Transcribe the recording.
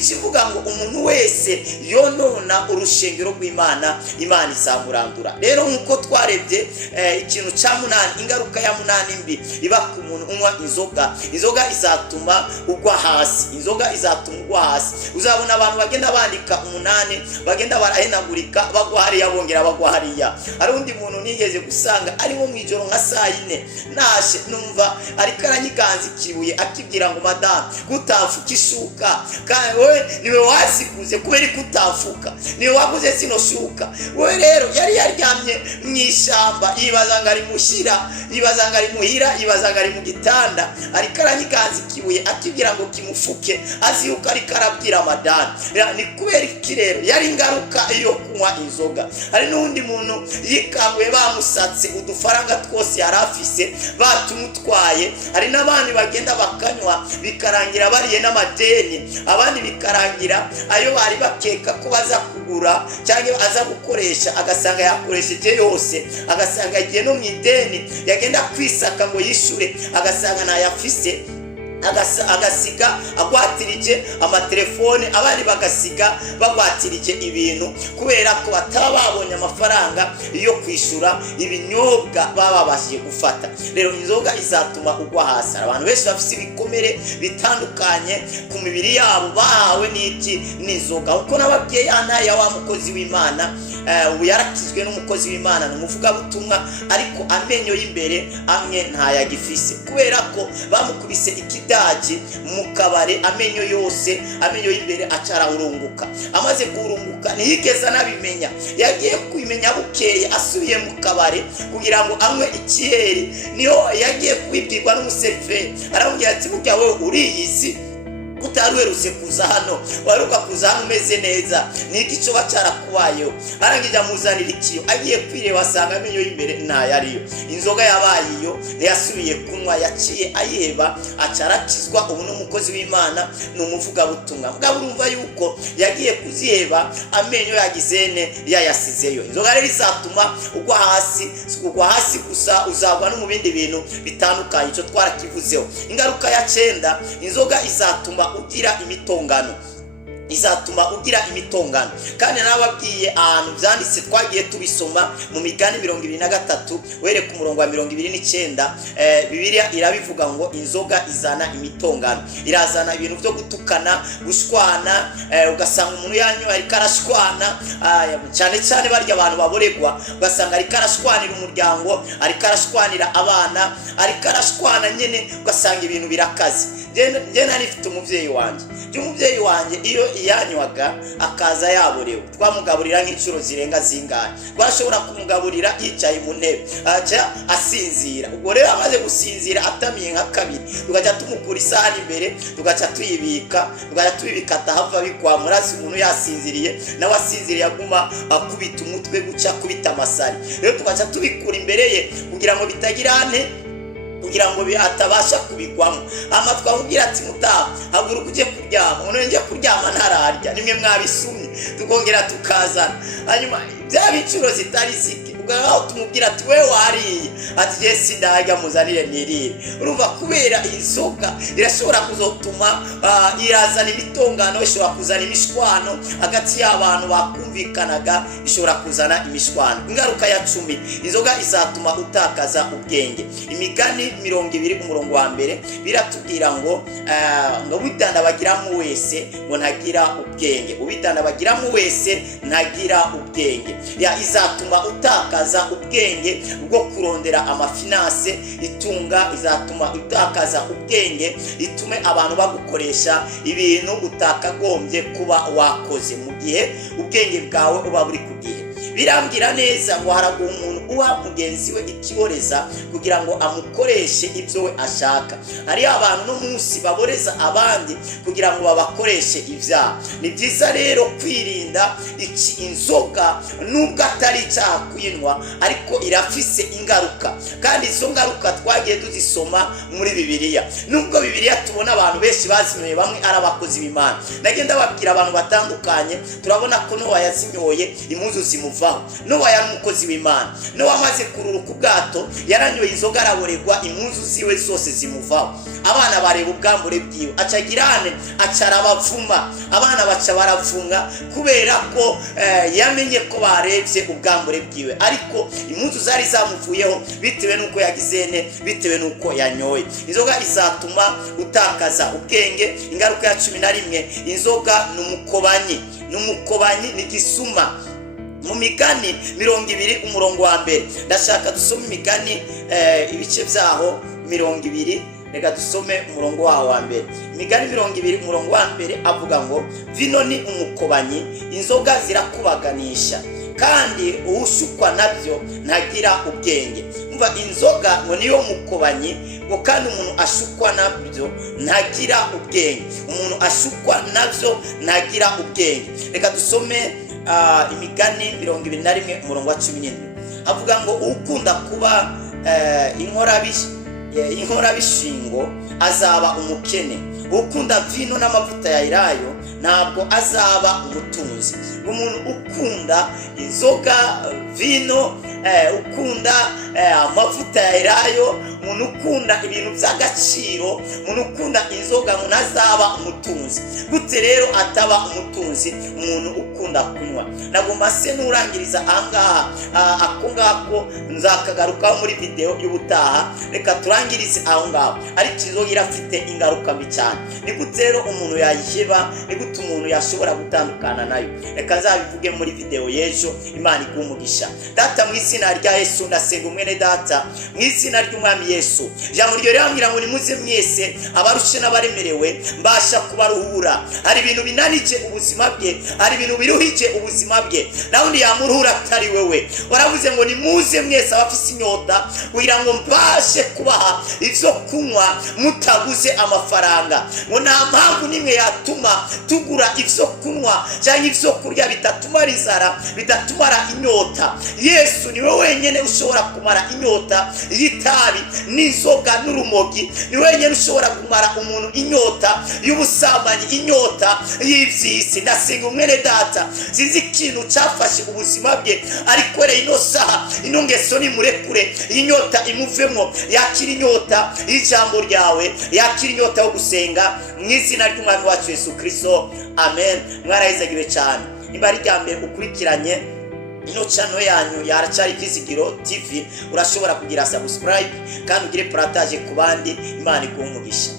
ikivuga ngo umuntu wese yonona urushengero rw'Imana, Imana izamurandura. Rero nkuko twarebye ikintu cya munani, ingaruka ya munani mbi iba ku muntu unywa inzoga. Inzoga izatuma ugwa hasi, inzoga izatuma ugwa hasi. Uzabona abantu bagenda bandika umunani, bagenda barahenagurika, bagwa hariya bongera bagwa hariya. Hari undi muntu nigeze gusanga arimo mu ijoro nka saa 4 nashe numva ariko aranyiganza ikibuye akibwira ngo madame kutafuka ishuka, kandi we niwe wasikuze kubera kutafuka, niwe waguze zino shuka. We rero yari yaryamye mu ishyamba, yibaza ngo ari mushira, yibaza ngo ari muhira, yibaza ngo ari mu gitanda, ariko aranyiganza ikibuye akibwira ngo kimufuke, azi yuko ariko arabwira madame. Ni kubera iki rero? Yari ingaruka yo kunywa inzoga. Hari n'undi muntu yikanguye bamusatse udufaranga twose yari afise batumutwaye. Hari n'abandi bagenda bakanywa bikarangira bariye n'amadeni, abandi bikarangira ayo bari bakeka ko baza kugura cyangwa aza gukoresha agasanga yakoresheje yose, agasanga yagiye no mu ideni, yagenda kwisaka ngo yishure agasanga ntayafise, agasiga agwatirije amatelefone, abandi bagasiga bagwatirije ibintu kubera ko bataba babonye amafaranga yo kwishura ibinyobwa bababashije gufata. Rero inzoga izatuma ugwa hasi. Abantu benshi bafite ibikomere bitandukanye ku mibiri yabo bahawe n'iki n'inzoga. Uko nababwiye yana ya wa mukozi w'Imana, ubu yarakizwe n'umukozi w'Imana, n'umuvuga butumwa, ariko amenyo y'imbere amwe ntayagifise kubera ko bamukubise daji mu kabare, amenyo yose, amenyo y'imbere acarahurunguka. Amaze kurunguka ntiyigeze anabimenya, yagiye kubimenya bukeye asubiye mu kabare kugira ngo anywe ikiyeri. Niho yagiye kwibwirwa n'umuseriveri, aramubwira ati burya wowe uriyizi utaruherutse kuza hano, waruka kuza hano umeze neza, niki cyo bacarakubayeho. Arangije amuzanira ikiyo, agiye kwireba asanga amenyo y'imbere ntayariyo. Inzoga yabayiyo ntiyasubiye kunywa, yaciye ayiheba, acarakizwa. Ubu n'umukozi w'Imana, n'umuvuga butumwa. Mugabo urumva yuko yagiye kuziheba, amenyo yagizene yayasizeyo. Inzoga rero izatuma ugwa hasi, ugwa hasi gusa, uzagwa no mu bindi bintu bitandukanye. Icyo twarakivuzeho. Ingaruka ya 9, inzoga izatuma ugira imitongano, izatuma ugira imitongano. Kandi nababwiye ahantu byanditse, twagiye tubisoma mu Migani 23 were ku murongo wa 29. Bibiliya irabivuga ngo inzoga izana imitongano, irazana ibintu byo gutukana, gushwana. Ugasanga umuntu yanyoye ariko arashwana, cyane cyane barya abantu baboregwa, ugasanga ariko arashwanira umuryango, ariko arashwanira abana, ariko arashwana nyene, ugasanga ibintu birakaze. Je nari mfite umuvyeyi wanje iyo yanywaga akaza yaborewe, twamugaburira nk'icuro zirenga zingahe. Twashobora kumugaburira yicaye mu ntebe aca asinzira. Ubwo rero amaze gusinzira atamiye nka kabiri, tugaca tumukura isahani imbere, tugaca tuyibika, atahava bikwa. Murazi umuntu yasinziriye, nawe asinziriye aguma akubita umutwe guca kubita amasari. Rero tugaca tubikura imbere ye kugira ngo bitagira kugira ngo atabasha kubigwamo. Amatwa amubwira ati mutaha haguruka uje kuryama. Umuntu nje kuryama ntararya, nimwe mwabisumye, tukongera tukazana. Hanyuma bya bicuro zitari zike, ubwo tumubwira ati we wariye, ati je sindajya muzanire nirire. Urumva kubera inzoga irashobora kuzotuma irazana imitongano, ishobora kuzana imishwano hagati y'abantu bakumvikanaga, ishobora kuzana imishwano. Ingaruka ya 10, inzoga izatuma utakaza ubwenge. Imigani 20 umurongo wa 1 biratubwira ngo ubitanda bagiramo wese ngo ntagira ubwenge, ubitanda bagiramo wese ntagira ubwenge. Izatuma utakaza ubwenge bwo kurondera amafinanse, itunga, izatuma utakaza ubwenge, itume abantu bagukoresha ibintu utakagombye kuba wakoze mu gihe ubwenge bwawe uba buri ku gihe. Birambwira neza ngo haraguha umuntu uha mugenzi we ikiboreza kugira ngo amukoreshe ibyo we ashaka. Hari abantu no munsi baboreza abandi kugira ngo babakoreshe ibyaha. Ni byiza rero kwirinda inzoga, nubwo atari icyaha kuyinywa, ariko irafise ingaruka, kandi izo ngaruka twagiye tuzisoma muri Bibiliya. Nubwo Bibiliya tubona abantu benshi bazinyoye, bamwe ari abakozi b'Imana. Nagenda babwira abantu batandukanye, turabona ko Nowa yazinyoye impuzu zimuvaho. Nowa yari umukozi w'Imana. Nowa amaze kururuka ubwato yaranyoye inzoga araboregwa, impuzu ziwe zose zimuvaho. Abana bareba ubwambure bwiwe, acagirane acarabavuma. Abana baca baravumwa kubera ko yamenye ko barebye ubwambure bwiwe, ariko impuzu zari zamuvuyeho bitewe nuko yagizene, bitewe nuko yanyoye. Inzoga izatuma utakaza ubwenge. Ingaruka ya 11, inzoga n'umukobanyi ni gisuma. Mu Migani 20 umurongo wa mbere, ndashaka dusome Imigani ibice byaho 20, reka dusome umurongo waho wa mbere. Imigani 20 umurongo wa mbere avuga ngo vino ni umukobanyi, inzoga zirakubaganisha, kandi ushukwa nabyo ntagira ubwenge. Umva, inzoga ngo niyo mukobanyi, ngo kandi umuntu ashukwa nabyo ntagira ubwenge. Umuntu ashukwa nabyo ntagira ubwenge. Reka dusome Imigani 21 umurongo wa 17, avuga ngo ukunda kuba inkorabishingo azaba umukene, ukunda vino n'amavuta ya elayo ntabwo azaba umutunzi. Umuntu ukunda inzoga, vino, ukunda amavuta ya elayo, umuntu ukunda ibintu by'agaciro, umuntu ukunda inzoga, umuntu azaba umutunzi. Gute rero ataba umutunzi? Umuntu ukunda kunywa. Nagomba se nurangiriza ahangaha, ako ngako nzakagarukaho muri video y'ubutaha. Reka turangirize aho ngaho. Ariko inzoga irafite ingaruka mbi cyane. Ni gute rero umuntu yayiheba? Ni gute umuntu yashobora gutandukana nayo? Reka nzabivuge muri video y'ejo. Imana igumugisha. Data, mu izina rya Yesu ndasenga umwene data, mu izina ry'umwami Yesu. Jambo ryo rambwira ngo nimuze mwese abarushe n'abaremerewe mbasha kubaruhura. Hari ibintu binanije ubuzima bwe, hari ibintu biruhije ubuzima bwe, naho undi yamuruhura atari wewe. Waravuze ngo nimuze mwese abafise inyota kugira ngo mbashe kubaha ivyo kunywa mutaguze amafaranga. Ngo nta mpamvu nimwe yatuma tugura ivyo kunywa cyangwa ivyo kurya bitatumara inzara, bitatumara inyota. Yesu niwe wenyene ushobora kumara inyota y'itabi n'inzoga n'urumogi. Ni wenyene ushobora kumara umuntu inyota y'ubusambanyi, inyota y'ivyisi. Ndasenga umwene data, sinzi ikintu cyafashe ubuzima bwe, ariko rero ino saha ino ngeso nimurekure, inyota imuvemo, yakira inyota y'ijambo ryawe, yakira inyota yo gusenga mu izina ry'umwami wacu Yesu Kristo. Amen. Mwarahizagiwe cyane. Niba ari rya mbere ukurikiranye ino channel yanyu yaracyari Kwizigiro TV, urashobora kugira subscribe kandi ugire partage ku bandi. Imana iguhe umugisha.